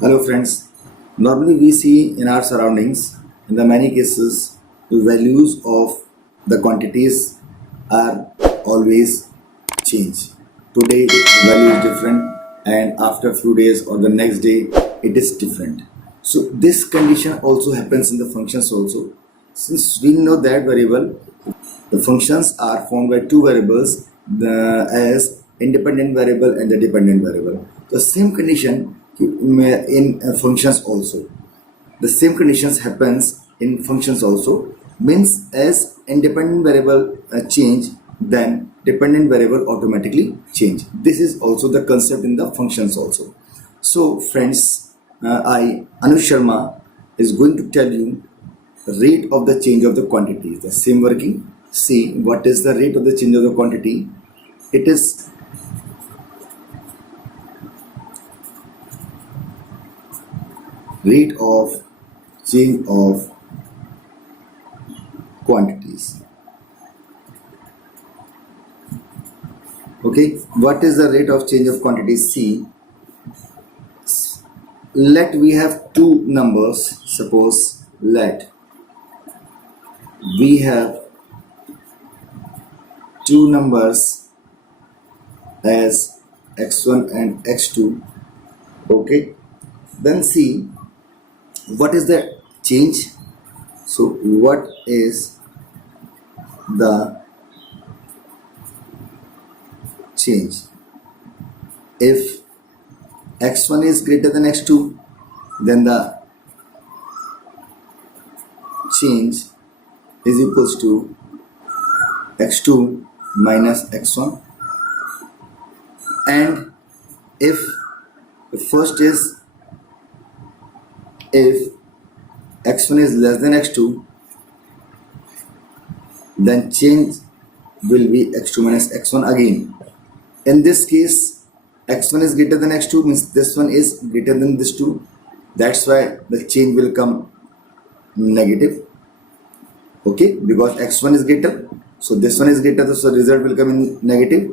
Hello friends. Normally we see in our surroundings, in the many cases, the values of the quantities are always change. Today value is different and after a few days or the next day it is different. So this condition also happens in the functions also. Since we know that very well, the functions are formed by two variables as independent variable and the dependent variable. The same condition in functions also. The same conditions happens in functions also, means as independent variable change, then dependent variable automatically change. This is also the concept in the functions also. So friends, I Anush Sharma is going to tell you rate of the change of the quantity. The same working. See what is the rate of the change of the quantity. It is rate of change of quantities. Okay, what is the rate of change of quantities? See, let we have two numbers. Suppose let we have two numbers as x1 and x2. Okay, then see what is the change. So what is the change? If x1 is greater than x2, then the change is equals to x2 minus x1. And if the first is if x1 is less than x2, then change will be x2 minus x1 again. In this case, x1 is greater than x2, means this one is greater than this 2. That's why the change will come negative. Okay, because x1 is greater, so this one is greater, so result will come in negative.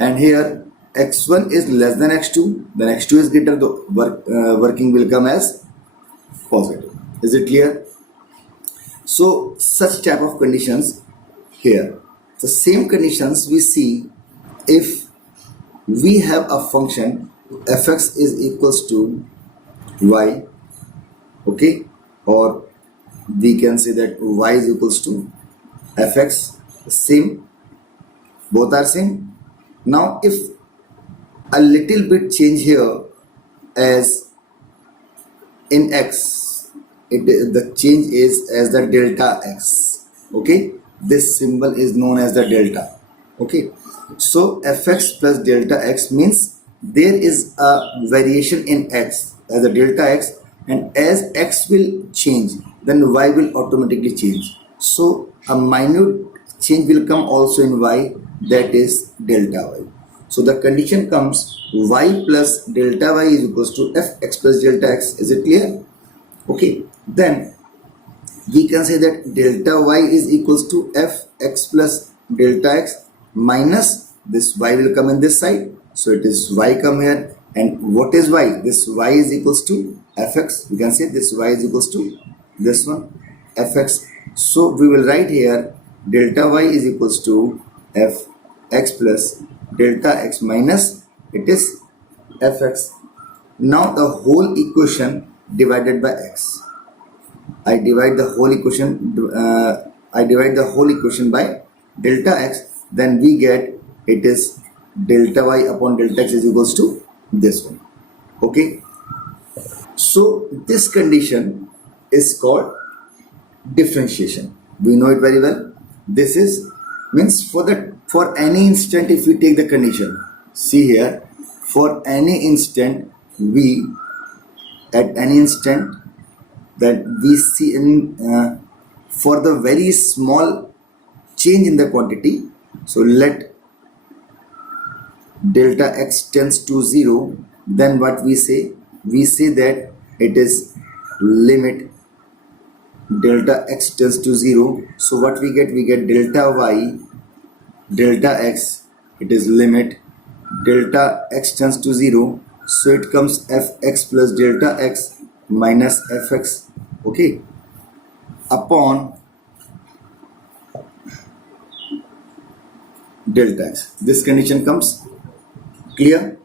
And here x1 is less than x2, then x2 is greater, the working will come as positive. Is it clear? So such type of conditions here. The same conditions we see if we have a function fx is equals to y, okay, or we can say that y is equals to fx. Same, both are same. Now if a little bit change here, as in x, the change is as the delta x. Okay, this symbol is known as the delta. Okay, so fx plus delta x means there is a variation in x as a delta x, and as x will change, then y will automatically change. So a minute change will come also in y, that is delta y. So the condition comes y plus delta y is equals to fx plus delta x. Is it clear? Okay, then we can say that delta y is equals to fx plus delta x minus this y will come in this side, so it is y come here. And what is y? This y is equals to fx. We can say this y is equals to this one fx. So we will write here delta y is equals to fx plus delta x minus it is fx. Now the whole equation divided by x. I divide the whole equation by delta x, then we get it is delta y upon delta x is equals to this one. Okay, so this condition is called differentiation. We know it very well. This is means for any instant, if we take the condition, see here, for any instant at any instant that we see in for the very small change in the quantity. So let delta x tends to 0, then what we say? We say that it is limit delta x tends to 0. So what we get? We get delta y delta x, it is limit delta x tends to 0. So it comes fx plus delta x minus fx, okay, upon delta x. This condition comes. Clear?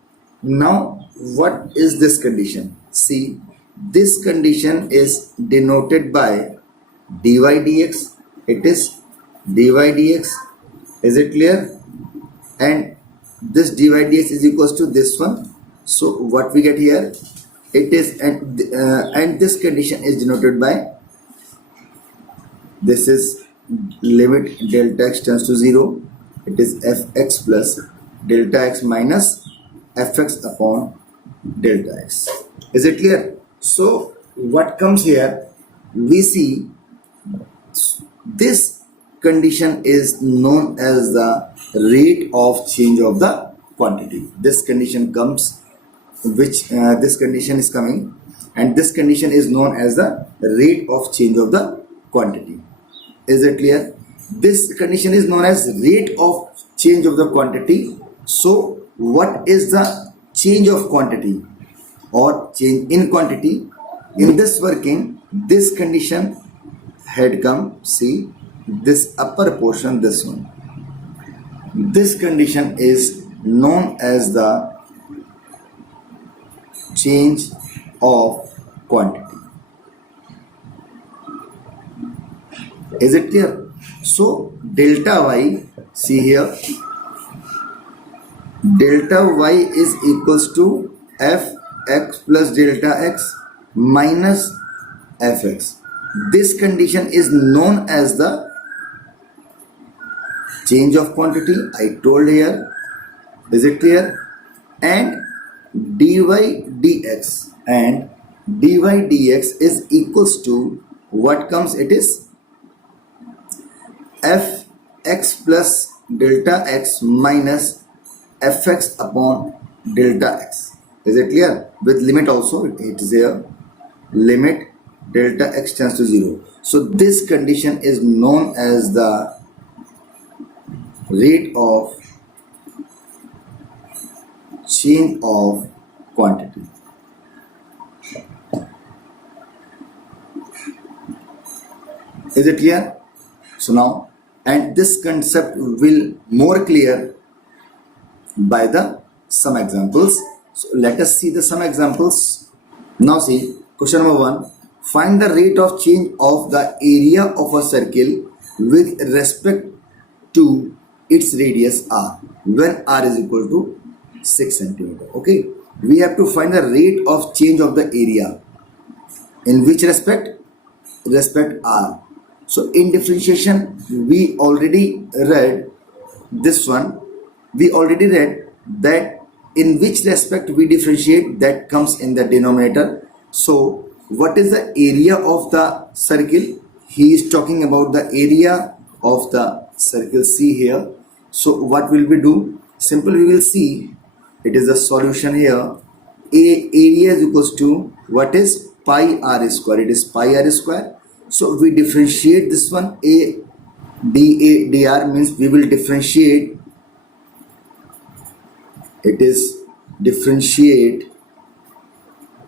Now what is this condition? See, this condition is denoted by dy dx. It is dy dx. Is it clear? And this dy dx is equals to this one. So what we get here, it is, and this condition is denoted by, this is limit delta x tends to 0. It is fx plus delta x minus fx upon delta x. Is it clear? So what comes here, we see this condition is known as the rate of change of the quantity. This condition comes, which this condition is coming, and this condition is known as the rate of change of the quantity. Is it clear? This condition is known as rate of change of the quantity. So what is the change of quantity or change in quantity? In this working, this condition had come, see, this upper portion, this one. This condition is known as the change of quantity. Is it clear? So delta y, see here, delta y is equals to fx plus delta x minus fx. This condition is known as the change of quantity. I told here. Is it clear? And dy dx, and dy dx is equals to what comes, it is fx plus delta x minus fx upon delta x. Is it clear? With limit also, it is here, limit delta x tends to 0. So this condition is known as the rate of change of quantity. Is it clear? So now, and this concept will more clear by the some examples. So let us see the some examples. Now see, question number 1. Find the rate of change of the area of a circle with respect to its radius r when r is equal to 6 centimeter. Okay, we have to find the rate of change of the area. In which respect? Respect r. So in differentiation, we already read this one. We already read that in which respect we differentiate, that comes in the denominator. So what is the area of the circle? He is talking about the area of the circle. See here. So what will we do? Simple, we will see. It is a solution here. Area is equals to what is pi r square. It is pi r square. So we differentiate this one. dr means we will differentiate. It is differentiate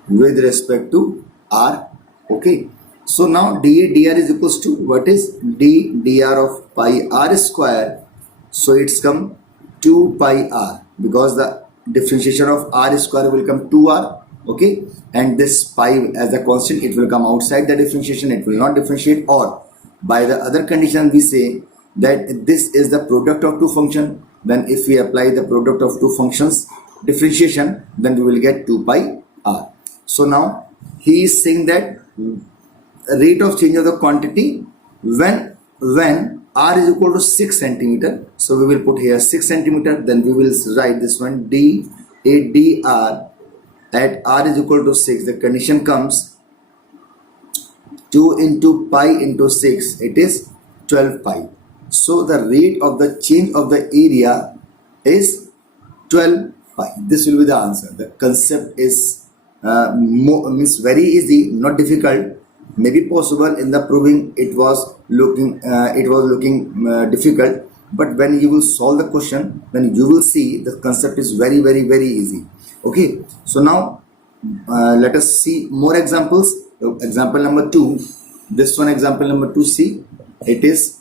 with respect to r. Okay. So now dr is equals to what is dr of pi r square. So it's come 2 pi r, because the differentiation of r square will come 2r. Okay, and this pi as a constant, it will come outside the differentiation, it will not differentiate. Or by the other condition, we say that this is the product of two functions. Then if we apply the product of two functions differentiation, then we will get 2 pi r. So now he is saying that rate of change of the quantity when r is equal to 6 centimeter. So we will put here 6 centimeter. Then we will write this one dr at r is equal to 6. The condition comes 2 into pi into 6. It is 12 pi. So the rate of the change of the area is 12 pi. This will be the answer. The concept is means very easy, not difficult. Maybe possible in the proving it was looking difficult, but when you will solve the question, then you will see the concept is very easy. Okay, so now let us see more examples. Example number 2, this one, example number 2, see, it is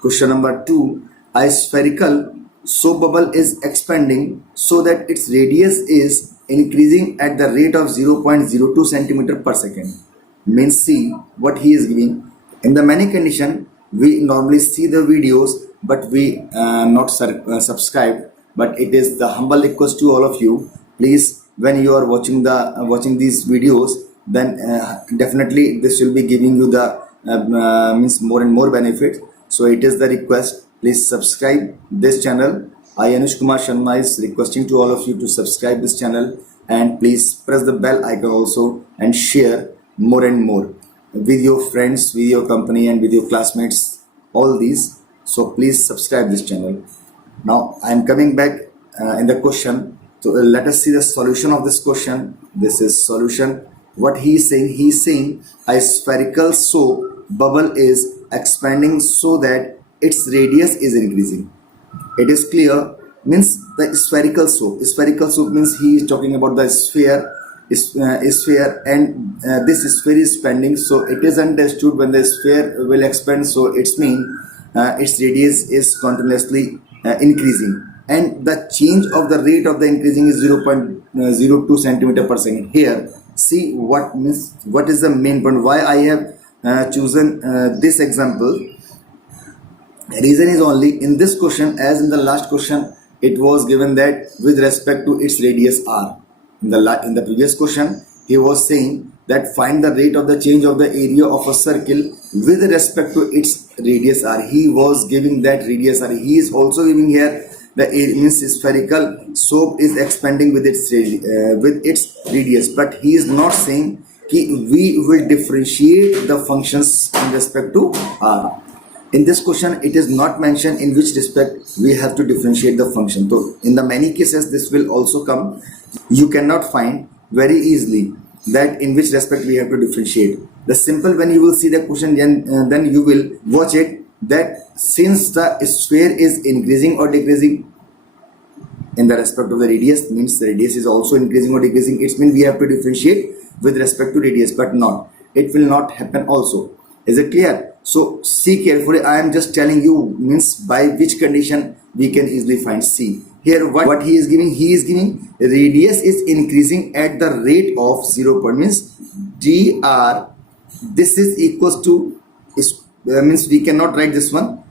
question number 2. A spherical soap bubble is expanding so that its radius is increasing at the rate of 0.02 centimeter per second. Means see what he is giving. In the many condition, we normally see the videos, but we not subscribe. But it is the humble request to all of you. Please, when you are watching these videos, then definitely this will be giving you the means more and more benefits. So it is the request. Please subscribe this channel. I Anush Kumar Sharma is requesting to all of you to subscribe this channel, and please press the bell icon also and share more and more with your friends, with your company, and with your classmates, all these. So please subscribe this channel. Now I am coming back in the question. So let us see the solution of this question. This is solution. What he is saying, he is saying a spherical soap bubble is expanding so that its radius is increasing. It is clear. Means the spherical soap. Spherical soap means he is talking about the sphere, sphere, and this sphere is expanding. So it is understood when the sphere will expand. So it's mean its radius is continuously increasing, and the change of the rate of the increasing is 0.02 centimeter per second. Here, see what means. What is the main point? Why I have chosen this example? Reason is only in this question, as in the last question, it was given that with respect to its radius r. In the previous question, he was saying that find the rate of the change of the area of a circle with respect to its radius r. He was giving that radius r. He is also giving here the means spherical soap is expanding with its radius, but he is not saying we will differentiate the functions in respect to r. In this question, it is not mentioned in which respect we have to differentiate the function. So in the many cases, this will also come. You cannot find very easily that in which respect we have to differentiate. The simple, when you will see the question, then you will watch it, that since the sphere is increasing or decreasing in the respect of the radius, means the radius is also increasing or decreasing. It means we have to differentiate with respect to radius, but not. It will not happen also. Is it clear? So see carefully. I am just telling you means by which condition we can easily find. C. Here what he is giving? He is giving radius is increasing at the rate of 0. Means dr. This is equals to means we cannot write this one.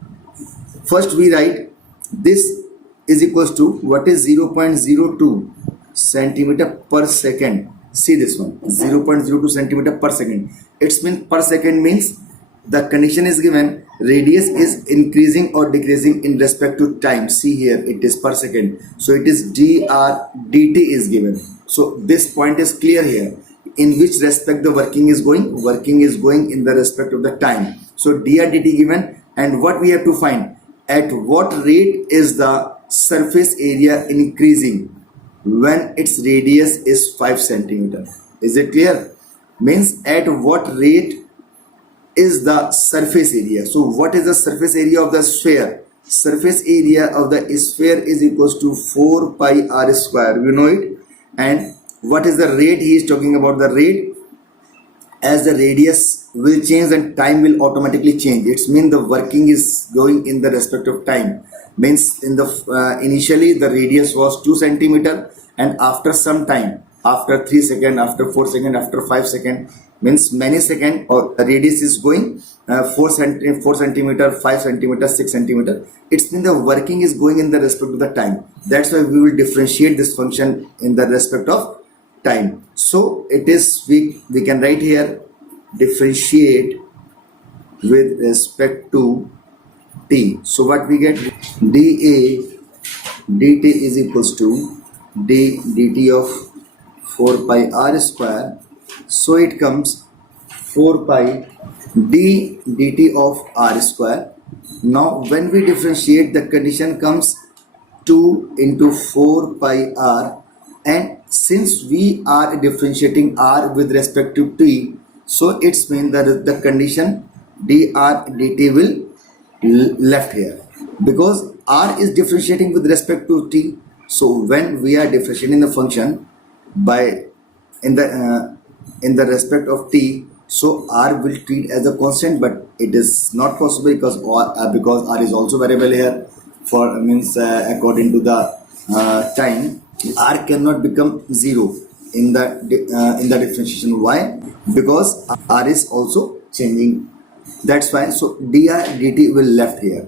First we write this is equals to what is 0.02 centimeter per second. See this one, 0.02 centimeter per second. It's mean per second means the condition is given radius is increasing or decreasing in respect to time. See here, it is per second. So it is dr dt is given. So this point is clear here. In which respect the working is going? Working is going in the respect of the time. So dr dt given, and what we have to find? At what rate is the surface area increasing when its radius is 5 centimeter? Is it clear? Means at what rate is the surface area. So what is the surface area of the sphere? Surface area of the sphere is equals to 4 pi r square. You know it. And what is the rate? He is talking about the rate. As the radius will change and time will automatically change. It means the working is going in the respect of time. Means in the initially the radius was 2 centimeter, and after some time, after 3 seconds, after 4 seconds, after 5 seconds, means many second, or the radius is going 4 centimeter, 5 centimeter, 6 centimeter. It's mean the working is going in the respect of the time. That's why we will differentiate this function in the respect of time. So it is we can write here differentiate with respect to t. So what we get? dA dt is equals to d dt of 4 pi r square. So it comes 4 pi d dt of r square. Now when we differentiate, the condition comes 2 into 4 pi r, and since we are differentiating r with respect to t, so it's mean that the condition dr dt will left here, because r is differentiating with respect to t. So when we are differentiating the function by in the respect of t, so r will treat as a constant, but it is not possible because r is also variable here. For means according to the time, r cannot become 0 in the differentiation. Why? Because r is also changing. That's why. So dr dt will left here.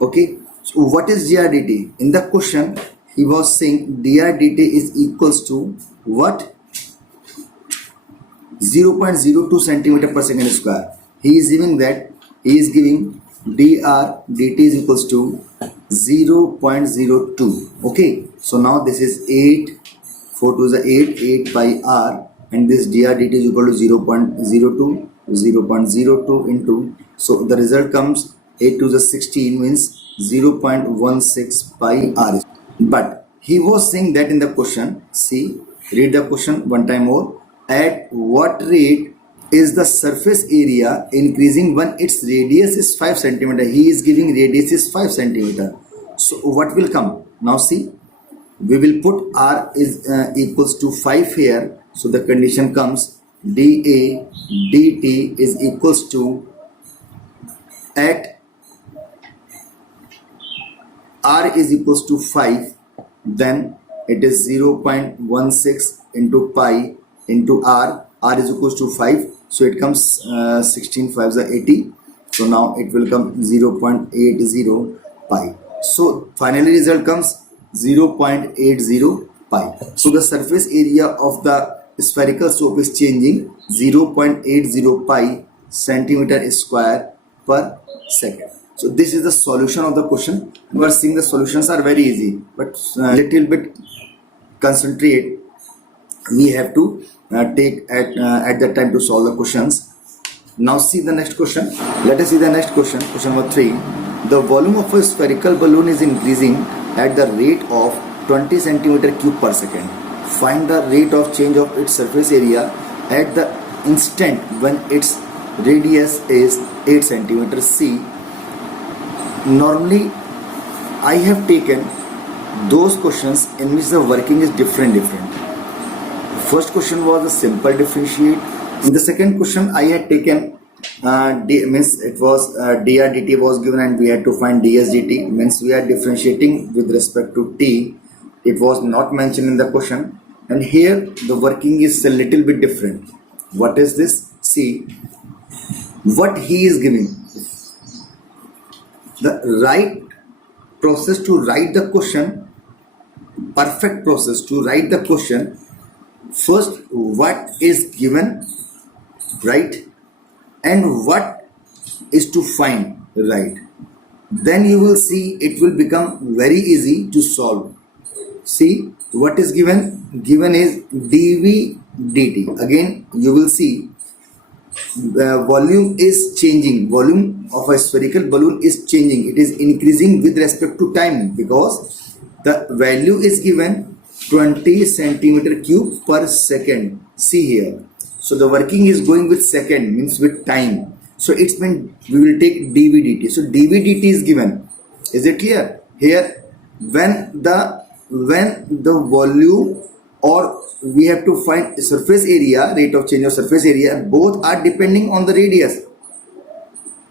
Okay. So what is dr dt? In the question, he was saying dr dt is equals to what? 0.02 centimeter per second square. He is giving dr dt is equals to 0.02. Okay, so now this is 8, 4 to the 8 pi r, and this dr dt is equal to 0.02, 0.02 into, so the result comes 8 to the 16 means 0.16 pi r. But he was saying that in the question, see, read the question one time more. At what rate is the surface area increasing when its radius is 5 centimeter? He is giving radius is 5 centimeter. So what will come? Now see, we will put r is equals to 5 here. So the condition comes dA dt is equals to, at r is equals to 5, then it is 0.16 into pi into r is equals to 5, so it comes 16 5s are 80, so now it will come 0.80 pi. So finally result comes 0.80 pi. So the surface area of the spherical slope is changing 0.80 pi centimeter square per second. So this is the solution of the question. You are seeing the solutions are very easy, but little bit concentrate we have to take at that time to solve the questions. Now see the next question. Let us see the next question. Question number 3. The volume of a spherical balloon is increasing at the rate of 20 centimeter cube per second. Find the rate of change of its surface area at the instant when its radius is 8 centimeters. See, normally I have taken those questions in which the working is different. First question was a simple differentiate. In the second question, I had taken means it was dr dt was given and we had to find ds dt, means we are differentiating with respect to t. It was not mentioned in the question, and here the working is a little bit different. What is this? See what he is giving. The right process to write the question, perfect process to write the question. First, what is given, right, and what is to find, right. Then you will see it will become very easy to solve. See what is given. Given is dv dt. Again, you will see the volume is changing. Volume of a spherical balloon is changing. It is increasing with respect to time because the value is given 20 centimeter cube per second. See here. So the working is going with second, means with time. So it's meant we will take dv dt. So dv dt is given. Is it clear? Here when the volume, or we have to find surface area, rate of change of surface area, both are depending on the radius.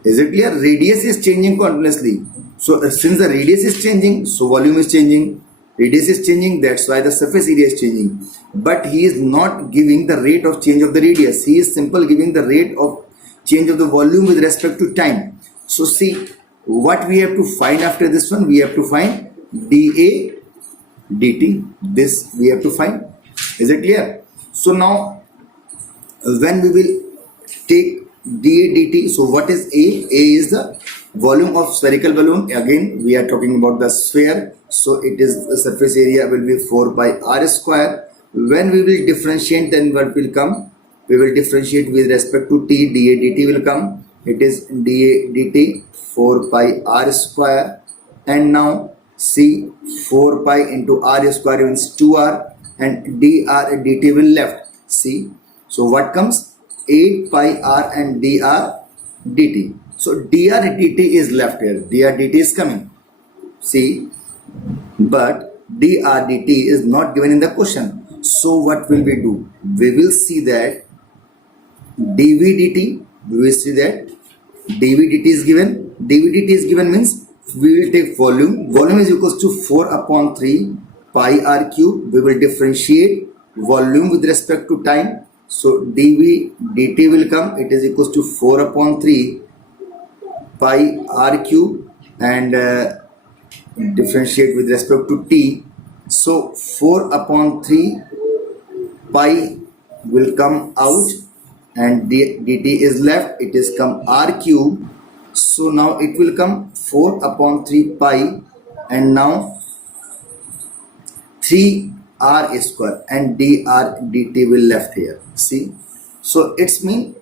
Is it clear? Radius is changing continuously. So since the radius is changing, so volume is changing. Radius is changing, that's why the surface area is changing. But he is not giving the rate of change of the radius. He is simply giving the rate of change of the volume with respect to time. So see what we have to find after this one. We have to find dA dt. This we have to find. Is it clear? So now when we will take dA dt, so what is A? A is the volume of spherical balloon. Again we are talking about the sphere, so it is the surface area will be 4 pi r square. When we will differentiate, then what will come? We will differentiate with respect to t. dA dt will come. It is dA dt 4 pi r square, and now see 4 pi into r square means 2r, and dr dt will left. See, so what comes? 8 pi r and dr dt. So dr dt is left here. Dr dt is coming. See, but dr dt is not given in the question. So what will we do? We will see that dv dt, we will see that dv dt is given. dv dt is given means we will take volume. Volume is equals to 4 upon 3 pi r cube. We will differentiate volume with respect to time. So dv dt will come, it is equals to 4 upon 3 pi r cube, and differentiate with respect to t. So 4 upon 3 pi will come out, and dt is left, it is come r cube. So now it will come 4 upon 3 pi, and now 3 r square, and dr dt will left here. See, so it's mean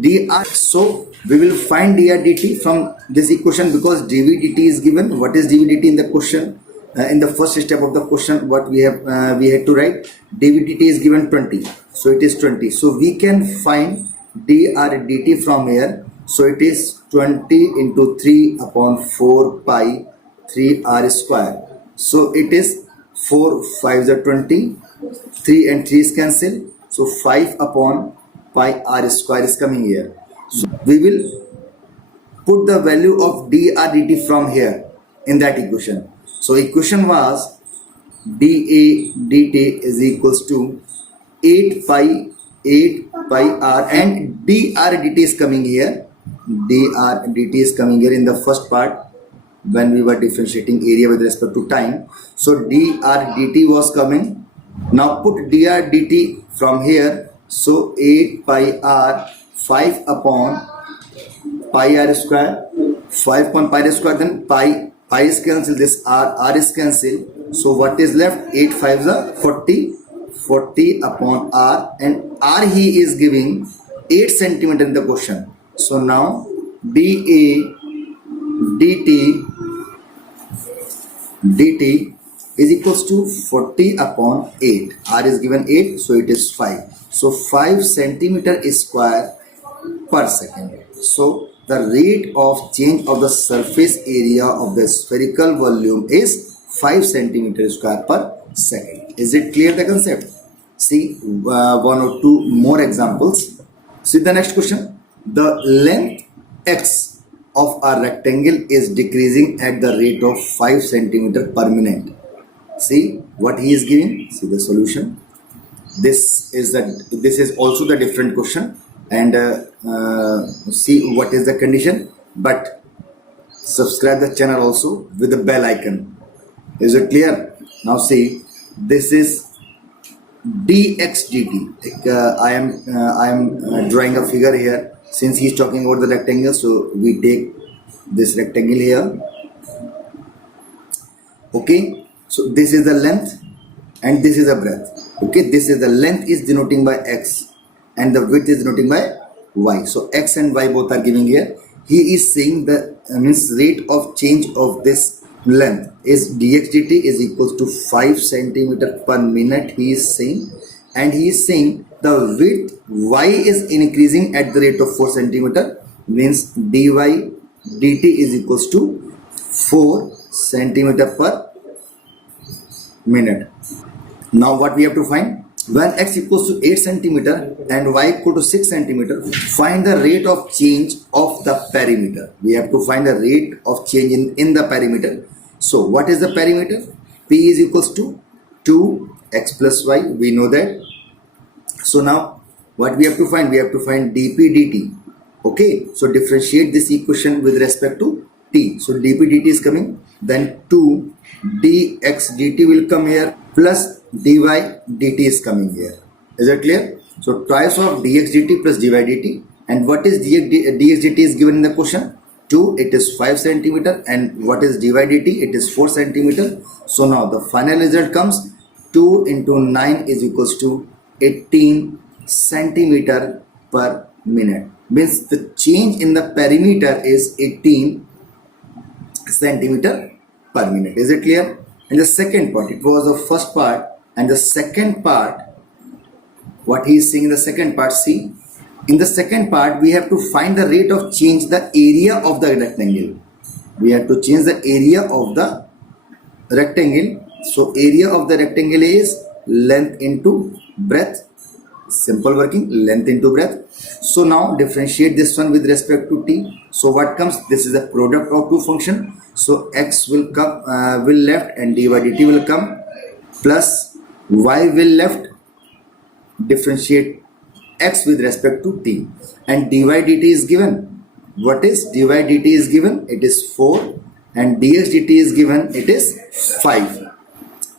dr. So we will find dr dt from this equation, because dv dt is given. What is dv dt in the question? In the first step of the question, what we have we had to write, dv dt is given 20, so it is 20. So we can find dr dt from here. So it is 20 into 3 upon 4 pi 3 r square. So it is 4 5s are 20, 3 and 3 is cancelled. So 5 upon pi r square is coming here. So we will put the value of dr dt from here in that equation. So equation was dA dt is equals to 8 pi r, and dr dt is coming here. dr dt is coming here in the first part when we were differentiating area with respect to time. So dr dt was coming. Now put dr dt from here. So 8 pi r, 5 upon pi r square, 5 upon pi r square, then pi is cancelled, this r is cancelled. So what is left? 8 5s are 40 upon r, and r he is giving 8 centimeter in the question. So now dA dt is equals to 40 upon 8. R is given 8, so it is 5. So 5 centimeter square per second. So the rate of change of the surface area of the spherical volume is 5 centimeter square per second. Is it clear the concept? See one or two more examples. See the next question. The length x of a rectangle is decreasing at the rate of 5 centimeter per minute. See what he is giving. See the solution. This is also the different question, and see what is the condition. But subscribe the channel also with the bell icon. Is it clear? Now see, this is dx dt. I am drawing a figure here. Since he is talking about the rectangle, so we take this rectangle here. Okay, so this is the length and this is the breadth. Okay, this is the length is denoting by x and the width is denoting by y. So x and y both are giving here. He is saying the means rate of change of this length is dx dt is equals to 5 centimeter per minute. He is saying, and he is saying the width y is increasing at the rate of 4 centimeter, means dy dt is equals to 4 centimeter per minute. Now what we have to find? When x equals to 8 centimeter and y equal to 6 centimeter, find the rate of change of the perimeter. We have to find the rate of change in the perimeter. So what is the perimeter? P is equals to 2x plus y. We know that. So now what we have to find? We have to find dp dt. Okay, so differentiate this equation with respect to t. So dp dt is coming, then 2 dx dt will come here, plus dy dt is coming here. Is that clear? So twice of dx dt plus dy dt. And what is dx dt is given in the question? 2, it is 5 centimeter, and what is dy dt? It is 4 centimeter. So now the final result comes 2 into 9 is equals to 18 centimeter per minute. Means the change in the perimeter is 18 centimeter per minute. Is it clear? In the second part, it was the first part, and the second part, what he is saying in the second part, see, in the second part we have to find the rate of change the area of the rectangle. We have to change the area of the rectangle So area of the rectangle is length into breadth. Simple working, length into breadth. So now differentiate this one with respect to t. So what comes? This is a product of two function. So x will come will left and dy by dt will come, plus y will left. Differentiate x with respect to t, and dy dt is given. What is dy dt is given? It is 4, and dx dt is given. It is 5.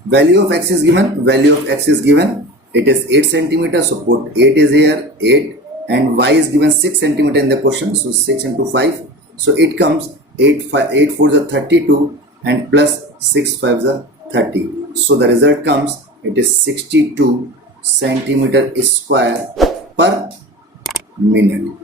Value of x is given. Value of x is given. It is 8 centimeters. So put 8 is here, 8, and y is given 6 centimeter in the question. So 6 into 5. So it comes 8 4 is 32, and plus 6 5 is 30. So the result comes, it is 62 centimeter square per minute.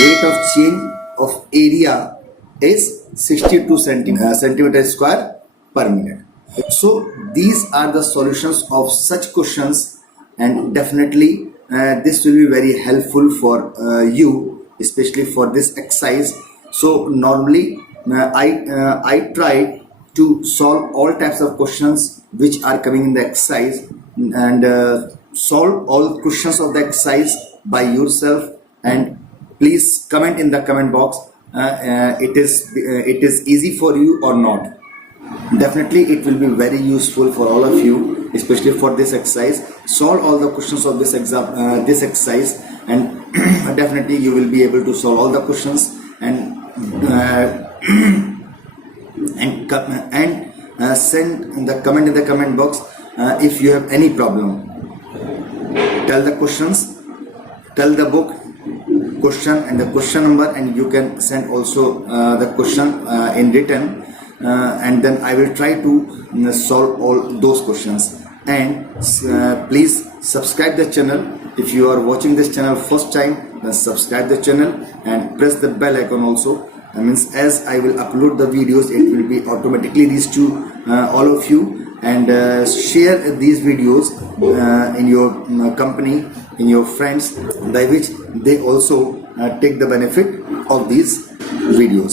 Rate of change of area is 62 centimeter square per minute. So these are the solutions of such questions, and definitely this will be very helpful for you, especially for this exercise. So normally I try to solve all types of questions which are coming in the exercise, and solve all questions of the exercise by yourself, and please comment in the comment box it is easy for you or not. Definitely it will be very useful for all of you, especially for this exercise. Solve all the questions of this exercise, and definitely you will be able to solve all the questions, and send in the comment box if you have any problem. Tell the questions, tell the book question and the question number, and you can send also the question in written, and then I will try to solve all those questions. And please subscribe the channel. If you are watching this channel first time, then subscribe the channel and press the bell icon also. Means as I will upload the videos, it will be automatically reached to all of you. And share these videos in your company, in your friends, by which they also take the benefit of these videos.